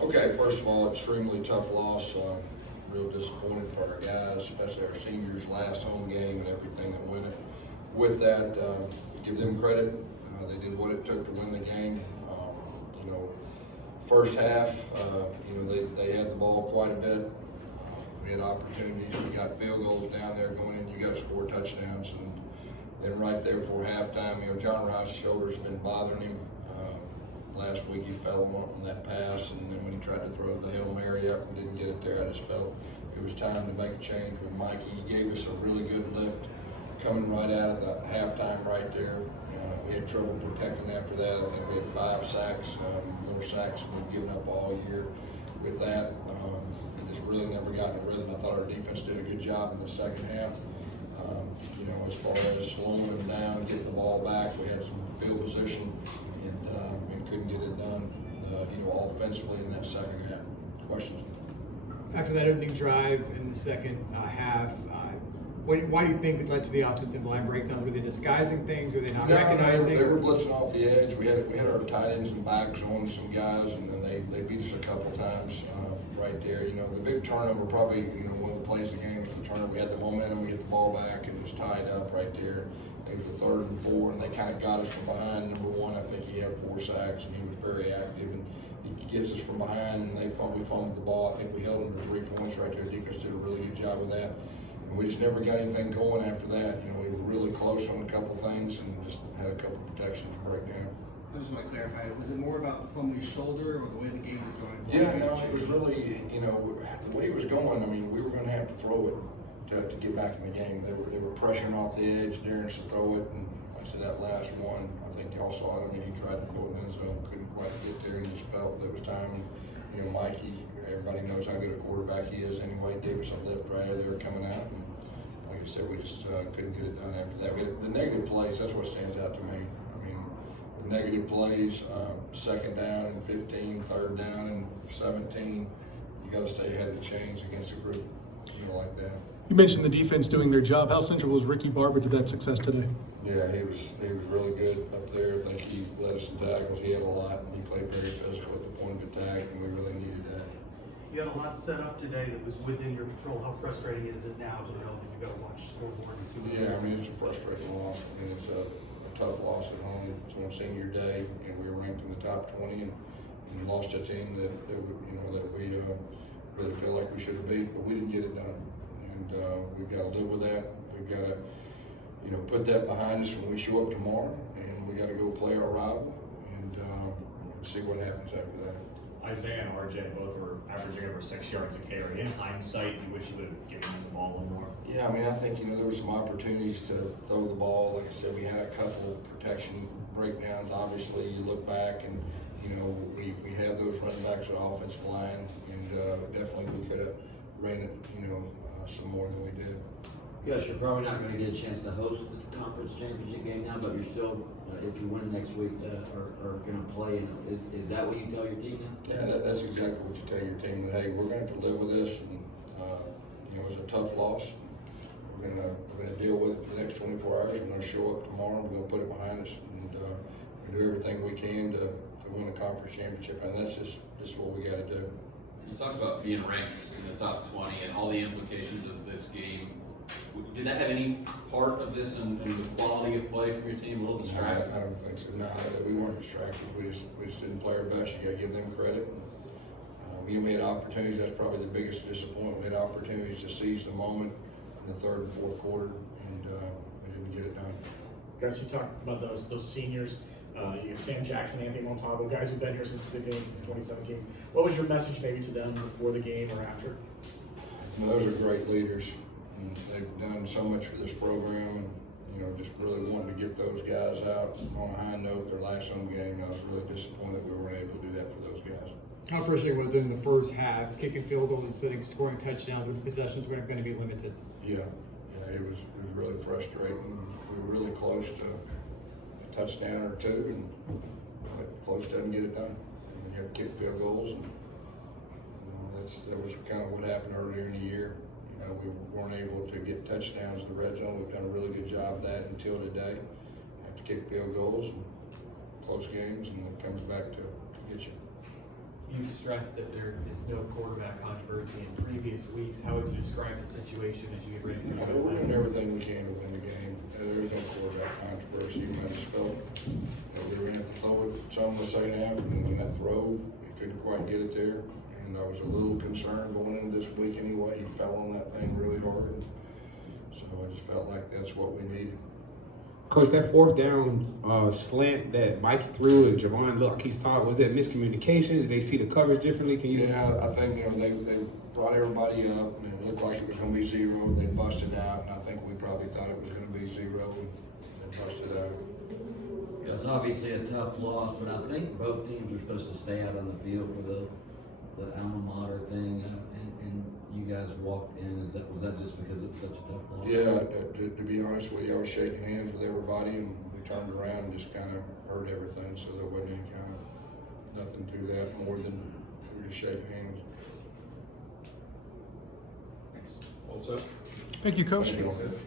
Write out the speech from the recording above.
Okay, first of all, extremely tough loss. Real disappointed for our guys, especially our seniors' last home game and everything that went it. With that, give them credit. They did what it took to win the game. You know, first half, you know, they had the ball quite a bit. We had opportunities. We got field goals down there going in. You got to score touchdowns. And then right there before halftime, you know, John Rice's shoulder's been bothering him. Last week he fell on that pass, and then when he tried to throw the Hail Mary up and didn't get it there, I just felt it was time to make a change with Mikey. He gave us a really good lift coming right out of the halftime right there. We had trouble protecting after that. I think we had 5 sacks, more sacks than we've given up all year with that. Just really never got in a rhythm. I thought our defense did a good job in the second half. You know, as far as slowing them down, getting the ball back, we had some field position and couldn't get it done, you know, offensively in that second half. Questions? After that opening drive in the second half, why do you think it led to the offensive line breakdowns? Were they disguising things? Were they not recognizing? They were blitzing off the edge. We had our tight ends and backs on some guys, and then they beat us a couple times right there. You know, the big turnover, probably, you know, one of the plays of the game was the turnover. We had the momentum, we get the ball back, and it was tied up right there. It was the 3rd and 4, and they kind of got us from behind. Number 1, I think he had 4 sacks, and he was very active. And he gets us from behind, and we fumbled the ball. I think we held him to 3 points right there. Defense did a really good job with that. And we just never got anything going after that. You know, we were really close on a couple things and just had a couple protections break down. I just want to clarify, was it more about Plumlee's shoulder or the way the game was going? Yeah, no, it was really, you know, the way it was going, I mean, we were going to have to throw it to get back in the game. They were pressuring off the edge, daring us to throw it, and like I said, that last one, I think y'all saw it. I mean, he tried to throw it in the zone, couldn't quite get there. He just felt that it was time. And, you know, Mikey, everybody knows how good a quarterback he is anyway. Gave us a lift right as they were coming out. And like I said, we just couldn't get it done after that. The negative plays, that's what stands out to me. I mean, the negative plays, 2nd down and 15, 3rd down and 17. You got to stay ahead of the chains against a group, you know, like that. You mentioned the defense doing their job. How central was Ricky Barber to that success today? Yeah, he was really good up there. I think he led us in tackles. He had a lot, and he played very physical at the point of attack, and we really needed that. You had a lot set up today that was within your control. How frustrating is it now to know that you've got to watch scoreboard and see? Yeah, I mean, it's a frustrating loss. I mean, it's a tough loss at home. It's on senior day, and we were ranked in the top 20, and lost to a team that we really feel like we should have beat, but we didn't get it done. And we've got to live with that. We've got to, you know, put that behind us when we show up tomorrow, and we got to go play our rival and see what happens after that. Isaiah and RJ both were averaging over 6 yards a carry. In hindsight, you wish you would have given them the ball a little more. Yeah, I mean, I think, you know, there were some opportunities to throw the ball. Like I said, we had a couple protection breakdowns. Obviously, you look back and, you know, we had those running backs at offensive line, and definitely we could have ran it, you know, some more than we did. Yes, you're probably not going to get a chance to host the conference championship game now, but you're still, if you win next week, are going to play. Is that what you tell your team now? Yeah, that's exactly what you tell your team. That, hey, we're going to have to live with this, and you know, it was a tough loss. We're going to deal with it for the next 24 hours. We're going to show up tomorrow. We're going to put it behind us, and we're going to do everything we can to win a conference championship. And that's just what we got to do. You talked about being ranked in the top 20 and all the implications of this game. Did that have any part of this in the quality of play from your team? A little distracted? I don't think so. No, we weren't distracted. We just didn't play our best. You got to give them credit. We had opportunities. That's probably the biggest disappointment. We had opportunities to seize the moment in the 3rd and 4th quarter, and we didn't get it done. Guys, you talked about those seniors. You have Sam Jackson, Anthony Montalvo, guys who've been here since the beginning, since 2017. What was your message maybe to them before the game or after? You know, those are great leaders, and they've done so much for this program, and you know, just really wanting to get those guys out on a high note. Their last home game, I was really disappointed we weren't able to do that for those guys. How frustrating was it in the first half, kicking field goals instead of scoring touchdowns when possessions were going to be limited? Yeah, it was really frustrating. We were really close to a touchdown or two, and close doesn't get it done. And you have to kick field goals, and that was kind of what happened earlier in the year. You know, we weren't able to get touchdowns in the red zone. We've done a really good job of that until today. Have to kick field goals and close games, and it comes back to get you. you've stressed that there is no quarterback controversy in previous weeks. How would you describe the situation as you get ready for We're doing USF? everything we can to win the game. There was no quarterback controversy. I just felt that we were going to have to throw it some in the second half, and when that throw, he couldn't quite get it there. And I was a little concerned going into this week anyway. He fell on that thing really hard. So I just felt like that's what we needed. Coach, that fourth down slant that Mike threw and Javon looked like he's taught, was that miscommunication? Did they see the coverage differently? Can you? Yeah, I think, they brought everybody up, and it looked like it was gonna be zero. They busted out, and I think we probably thought it was gonna be zero, and they busted out. It's obviously a tough loss, but I think both teams are supposed to stay out on the field for the alma mater thing, and you guys walked in. Was that just because it's such a tough loss? Yeah, to be honest with you, I was shaking hands with everybody, and we turned around and just kind of heard everything, so there wasn't any kind of, nothing to that more than we were just shaking hands. Thanks. Thank you, Coach. Thank you.